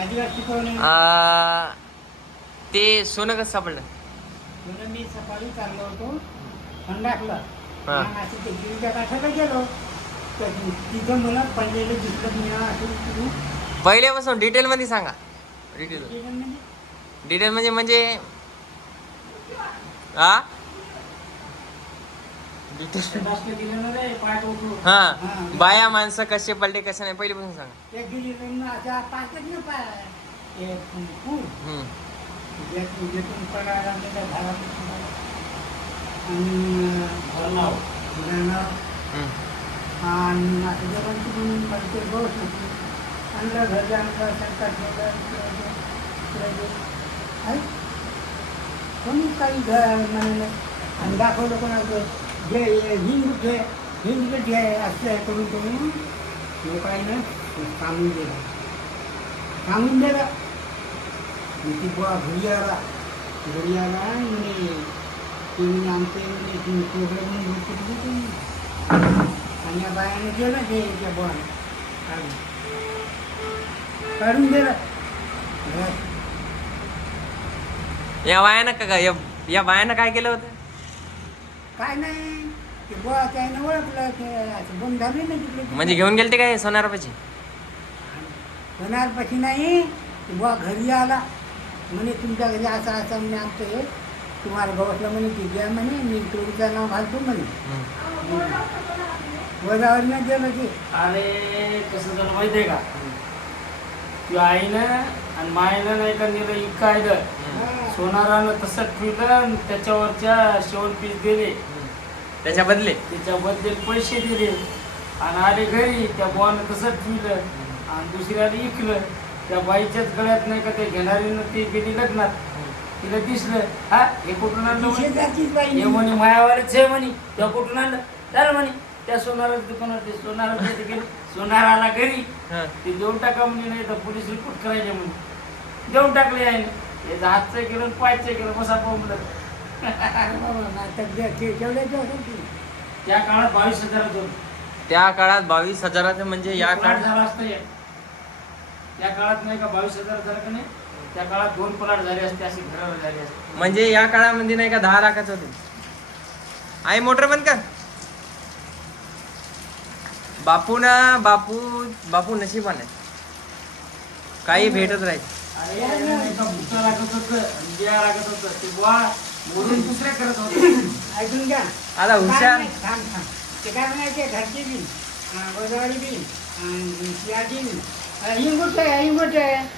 आदिवासी शिकवणे ते सोनं कसं सापडलं? म्हणून मी सकाळी चाललो होतो खंडाकला हा. असं ते गिरीच्या काठाला गेलो तर तिथं मला पडलेलं दिसलं मी असं तिथून पहिल्यापासून डिटेल मध्ये सांगा. डिटेल गेलं म्हणजे डिटेल म्हणजे हा डिटेल. असलं गेलं ना रे पाठ उठून हा हा. बाया माणसं कसे पडले कसे नाही पहिल्यापासून सांगा. ते गिरीला अशा पाचच ना पाय ते पूर हम्म. ज्यातून पडायला त्या झाडाला आणि भरणार हम्म. आणि असं जेवण तिथून ते बस होती आणलं घरी आणलं सरकार कोणी काही म्हणाले आणि दाखवलं कोणाचं जे हिंद जे असं करून करून लोकांना सांगून दिलं ती बुवा घरी आला आणि तुम्ही आमचे तुम्ही प्रोग्राम आणि या बायाने गेलं ते त्या बुवाने काढून दिलं या बायानं या बायानं काय केलं होतं? काय नाही ते बुवा त्याने ओळखलं ते असं बंद झाली ना तिकडे म्हणजे घेऊन गेलते काय सोनारापाची? होणार पशी नाही ते बुवा घरी आला म्हणे तुमच्या घरी असं असं म्हणे आमचं हे तुम्हाला गवसला म्हणे ती द्या म्हणे मी चोरीचं नाव घालतो म्हणे गोदावरीनं गेलं ते अरे कसं झालं माहिती आहे का? तू आईनं आणि मायनं नाही का नेलं इकायलं सोनारानं तसं ठेवलं आणि त्याच्यावरच्या शेवट पीस दिले त्याच्या बदले त्याच्याबद्दल पैसे दिले आणि आले घरी त्या बुवानं तसंच ठेवलं आणि दुसऱ्याला इकलं त्या बाईच्याच गळ्यात नाही का ते घेणारीनं ते गेली लग्नात तिला दिसलं हा हे कुठून आणलं म्हणे? शेजारचीच बाई हे म्हणे मायावालेच आहे म्हणे तेव्हा कुठून आणलं चाल म्हणे त्या सोनाराच्या दुकानात ते सोनाराच्या गेले सोनार आला घरी हा. ते देऊन टाका म्हणे नाही तर पोलीस रिपोर्ट करायचे म्हणे देऊन टाकले आहे हे हातचं केलं आणि पायचं केलं बसा पाहून त्या काळात 22,000 होतं त्या काळात 22,000 म्हणजे या प्लॉट काळात झाला असतं एक. त्या काळात नाही का 22,000 झालं का नाही त्या काळात 2 प्लॉट झाले असते असे घरावर झाले असते म्हणजे या काळामध्ये नाही का 10 लाखाचं होते. आई मोटर बंद कर. बापू नशिबाने काही भेटत राहील. अरे नाही का भुसा लागत होतं आणि बिया लागत होतं ते बुवा मोडून दुसऱ्या करत होते ऐकून घ्या आता हुशार ते काय म्हणायचे घरची बी गोदावरी बी शियाची बी इंगुट काय नाही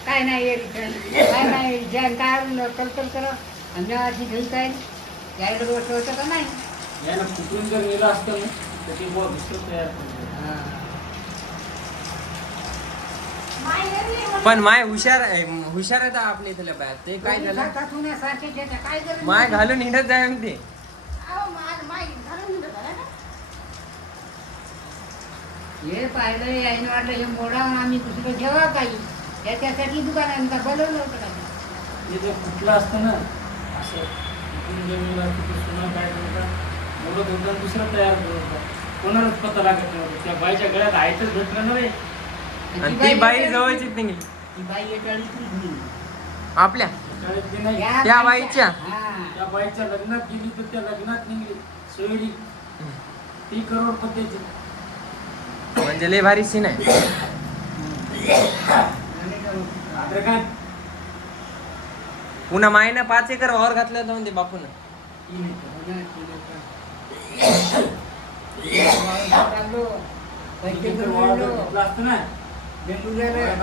काय नाही रिटर्न काय कलकल करा अन्नाची घरी काय यायला गोष्ट होतं का नाही याला कुठून जर नेलं असतं ना तर ते बुवा दुसरं तयार करतो पण माय हुशार आहे आपल्या इथल्या बाहेर ते काय झालं काय गरज माय घालून हिंडत जाय ते हे पाहिलं यायनं वाटलं हे मोडा आम्ही दुसरं जेव्हा काही त्याच्यासाठी दुकानांना बोलवलं होतं का हे जर कुठलं असतं ना असं कुठून जर नेलं असतं ते सोनं काय करतात मोडत होतं आणि दुसरं तयार करत होतं कोणालाच पत्ता लागत नव्हतं त्या बाईच्या गळ्यात आयतच भेटलं ना रे आणि ती बाई जवळचीच निघली ती बाई एकाळी आपल्या शाळेतली नाही त्या बाईच्या त्या बाईच्या लग्नात गेली तर त्या लग्नात निघली सोयरी ती करोडपतीची म्हणजे लय भारी सीन आहे. आता काय पुन्हा मायनं 5 एकर वावर घातलं होतं म्हणजे बापून घेतलं असतं ना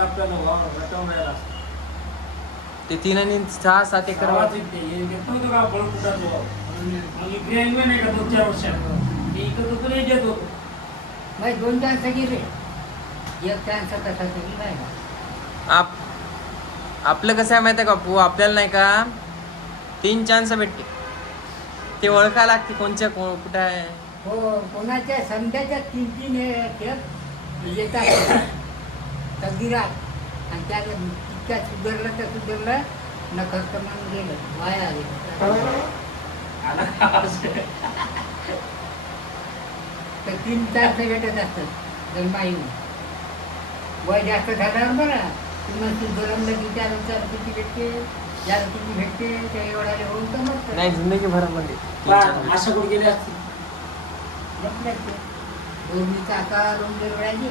आपल्याला वाटावं ते 3 आणि 6 7 एकर वावर. घेतो का बळ कुठातो मग इकडे आणलं नाही का 2-4 वर्षात मी इकडं होतो नाही देत होतो बाई 2 चान्स गेले एक चान्स कसा तरी नाही आपलं कसं आहे माहिती आहे का पू आपल्याला नाही का 3 चान्स भेटते ते ओळखा लागते कुठं आहे. हो कोणाच्या समजाच्या 3 खेळ येतात तकदीरात आणि त्याला तितक्या सुधारलं तर सुधारलं न खर्च म्हणून गेलं वाया गेलं तर 3 चान्स भेटत असतात जन्मा येऊन वय जास्त झाल्यावर बरं मग ती दोलंदा विचार किती भेटते यार किती भेटते ते एवढ्याला होऊन तर मग नाही जिंदगी भरामध्ये पण अशा कुठे गेले असतील दोन्हीचा आकार दोन वेळाची